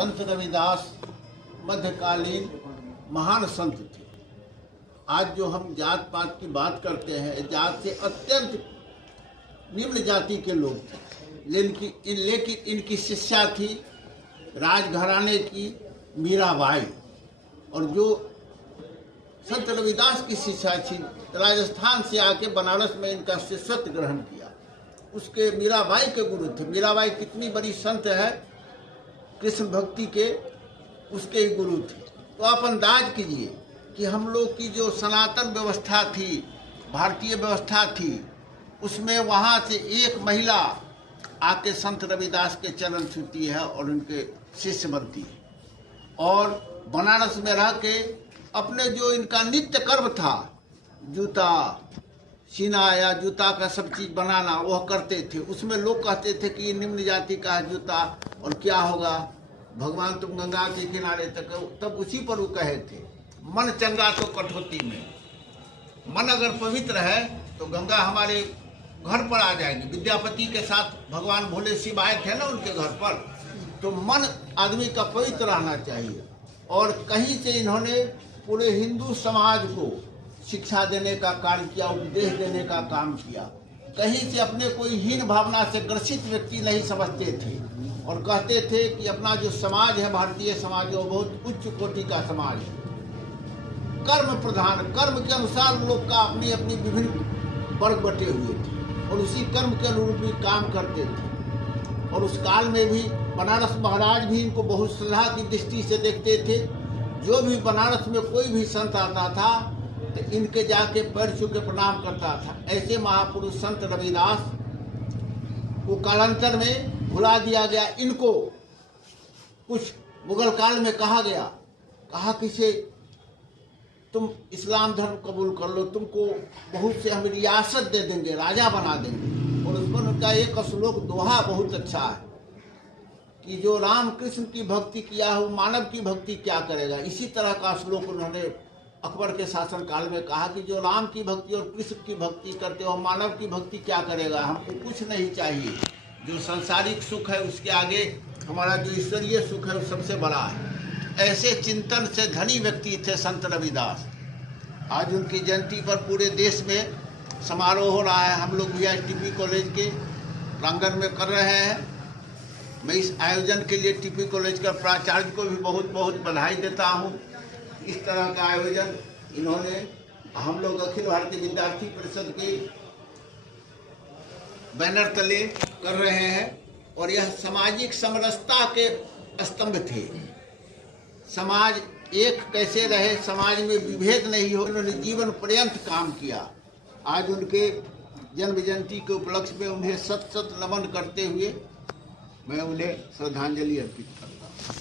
संत रविदास मध्यकालीन महान संत थे। आज जो हम जात पात की बात करते हैं, जात से अत्यंत निम्न जाति के लोग थे, लेकिन इनकी शिष्या थी राजघराने की मीराबाई। और जो संत रविदास की शिष्या थी, राजस्थान से आके बनारस में इनका शिष्यत्व ग्रहण किया। उसके मीराबाई के गुरु थे। मीराबाई कितनी बड़ी संत है, कृष्ण भक्ति के उसके ही गुरु थे। तो आप अंदाज कीजिए कि हम लोग की जो सनातन व्यवस्था थी, भारतीय व्यवस्था थी, उसमें वहाँ से एक महिला आके संत रविदास के चरण छूती है और उनके शिष्य बनती है। और बनारस में रह के अपने जो इनका नित्य कर्म था, जूता सीना या जूता का सब चीज़ बनाना, वह करते थे। उसमें लोग कहते थे कि ये निम्न जाति का है जूता, और क्या होगा, भगवान तुम गंगा के किनारे तक। तब उसी पर वो कहे थे, मन चंगा तो कठौती में। मन अगर पवित्र है तो गंगा हमारे घर पर आ जाएगी। विद्यापति के साथ भगवान भोले शिव आए थे ना उनके घर पर। तो मन आदमी का पवित्र रहना चाहिए। और कहीं से इन्होंने पूरे हिंदू समाज को शिक्षा देने का कार्य किया, उपदेश देने का काम किया। कहीं से अपने कोई हीन भावना से ग्रसित व्यक्ति नहीं समझते थे और कहते थे कि अपना जो समाज है, भारतीय समाज, वो बहुत उच्च कोटि का समाज है, कर्म प्रधान। कर्म के अनुसार लोग का अपनी अपनी विभिन्न वर्ग बटे हुए थे और उसी कर्म के अनुरूप ही काम करते थे। और उस काल में भी बनारस महाराज भी इनको बहुत श्रद्धा की दृष्टि से देखते थे। जो भी बनारस में कोई भी संत आता था तो इनके जाके पैर छू के प्रणाम करता था। ऐसे महापुरुष संत रविदास को कालांतर में भुला दिया गया। इनको कुछ मुगल काल में कहा कि से तुम इस्लाम धर्म कबूल कर लो, तुमको बहुत से हम रियासत दे देंगे, राजा बना देंगे। और उसमें उनका एक श्लोक दोहा बहुत अच्छा है कि जो राम कृष्ण की भक्ति किया है वो मानव की भक्ति क्या करेगा। इसी तरह का श्लोक उन्होंने अकबर के शासन काल में कहा कि जो राम की भक्ति और कृष्ण की भक्ति करते हो, मानव की भक्ति क्या करेगा, हमको कुछ नहीं चाहिए। जो सांसारिक सुख है उसके आगे हमारा जो ईश्वरीय सुख है वो सबसे बड़ा है। ऐसे चिंतन से धनी व्यक्ति थे संत रविदास। आज उनकी जयंती पर पूरे देश में समारोह हो रहा है। हम लोग भी आज टीपी कॉलेज के प्रांगण में कर रहे हैं। मैं इस आयोजन के लिए टीपी कॉलेज का प्राचार्य को भी बहुत बहुत बधाई देता हूँ। इस तरह का आयोजन इन्होंने, हम लोग अखिल भारतीय विद्यार्थी परिषद के बैनर तले कर रहे हैं। और यह सामाजिक समरसता के स्तंभ थे। समाज एक कैसे रहे, समाज में विभेद नहीं हो, उन्होंने जीवन पर्यंत काम किया। आज उनके जन्म जयंती के उपलक्ष्य में उन्हें सत सत नमन करते हुए मैं उन्हें श्रद्धांजलि अर्पित करता हूँ।